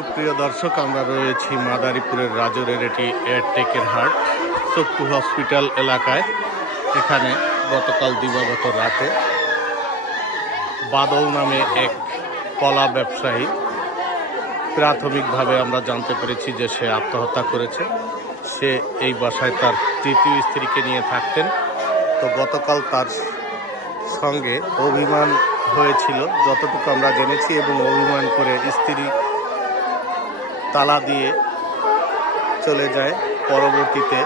সুপ্রিয় দর্শক, আমরা রয়েছি মাদারীপুরের রাজরের এটি এয়ারটেকের হাট চক্ষু হসপিটাল এলাকায়। এখানে গতকাল দিবাগত রাতে বাদল নামে এক কলা ব্যবসায়ী প্রাথমিকভাবে আমরা জানতে পেরেছি যে সে আত্মহত্যা করেছে। সে এই বাসায় তার তৃতীয় স্ত্রীকে নিয়ে থাকতেন। তো গতকাল তার সঙ্গে অভিমান হয়েছিল, যতটুকু আমরা জেনেছি, এবং অভিমান করে স্ত্রী তালা দিয়ে চলে যায়। পরবর্তীতে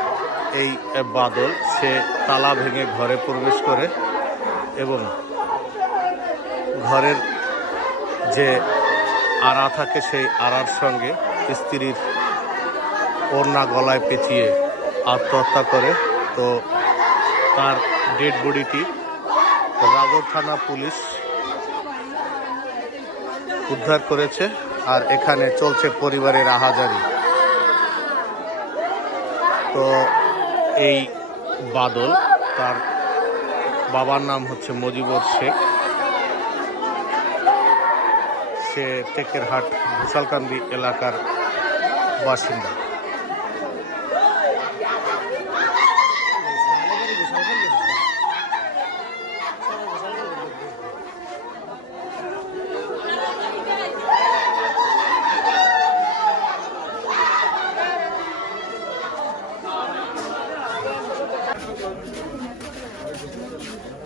এই বাদল, সে তালা ভেঙে ঘরে প্রবেশ করে এবং ঘরের যে আড়া থাকে, সেই আড়ার সঙ্গে স্ত্রীর ওড়না গলায় পেঁচিয়ে আত্মহত্যা করে। তো তার ডেড বডিটি রাগর থানা পুলিশ উদ্ধার করেছে। আর এখানে চলছে পরিবারের আহাজারি। তো এই বাদল, তার বাবার নাম হচ্ছে মজিবর শেখ। সে টেকেরহাট ঘোষালকান্দি এলাকার বাসিন্দা।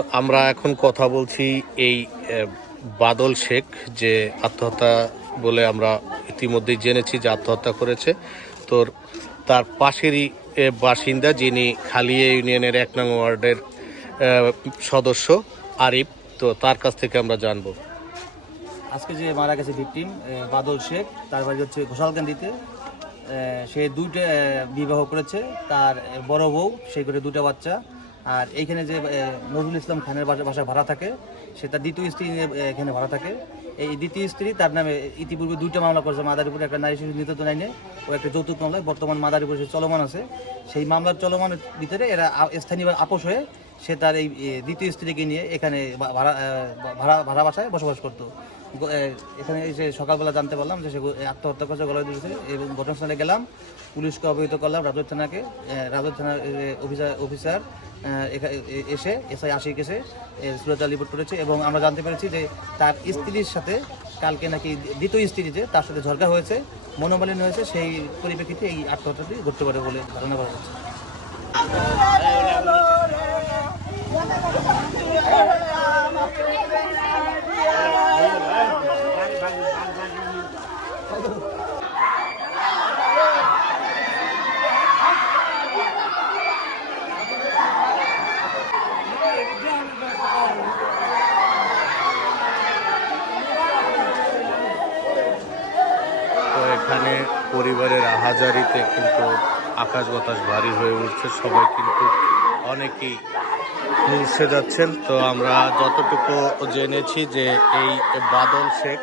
তো আমরা এখন কথা বলছি এই বাদল শেখ যে আত্মহত্যা বলে আমরা ইতিমধ্যেই জেনেছি যে আত্মহত্যা করেছে। তোর, তার পাশেরই বাসিন্দা যিনি খালিয়া ইউনিয়নের এক নং ওয়ার্ডের সদস্য, আরিফ, তো তার কাছ থেকে আমরা জানব। আজকে যে মারা গেছে ভিকটিম বাদল শেখ, তার বাড়ি হচ্ছে ঘোষালকান্দিতে। সে দুইটা বিবাহ করেছে, তার বড় বউ, সে করে দুটা বাচ্চা। আর এইখানে যে নজরুল ইসলাম খানের বাসা বাসা ভাড়া থাকে সে তার দ্বিতীয় স্ত্রী এখানে ভাড়া থাকে। এই দ্বিতীয় স্ত্রী তার নামে ইতিপূর্বে দুইটা মামলা করেছে, মাদারীপুরে একটা নারী শিশু নির্যাতন আইনে ও একটা যৌতুক মামলায়। বর্তমান মাদারীপুরে সে চলমান আছে। সেই মামলার চলমানের ভিতরে এরা স্থানীয় আপোষ হয়ে সে তার এই দ্বিতীয় স্ত্রীকে নিয়ে এখানে ভাড়া ভাড়া ভাড়া বাসায় বসবাস করতো। এখানে এসে সকালবেলা জানতে পারলাম যে সে আত্মহত্যা করেছে গলায় দিয়েছে এবং ঘটনাস্থলে গেলাম পুলিশকে অবহিত করলাম রাজৌর থানাকে রাজৌর থানার অফিসার অফিসার এসে এসআই আশিক এসে সুরজা রিপোর্ট করেছে এবং আমরা জানতে পেরেছি যে তার স্ত্রীর সাথে কালকে নাকি দ্বিতীয় স্ত্রী যে তার সাথে ঝরগা হয়েছে মনোমালিন্য হয়েছে সেই পরিপ্রেক্ষিতে এই আত্মহত্যাটি ঘটতে পারে বলে ধারণা করা হচ্ছে তো এখানে পরিবারের আহাজারিতে কিন্তু আকাশ বাতাস ভারী হয়ে উঠছে। সবাই কিন্তু অনেকেই মুছে যাচ্ছেন। তো আমরা যতটুকু জেনেছি যে এই বাদল শেখ,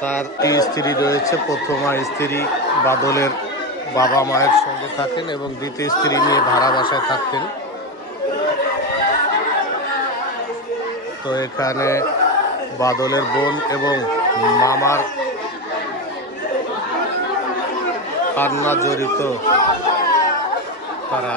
তার স্ত্রী রয়েছে। প্রথমা স্ত্রী বাদলের বাবা মায়ের সঙ্গে থাকেন এবং দ্বিতীয় স্ত্রী নিয়ে ভাড়া বাসায় থাকতেন। তো এখানে বাদলের বোন এবং মামার কান্না জড়িত তারা।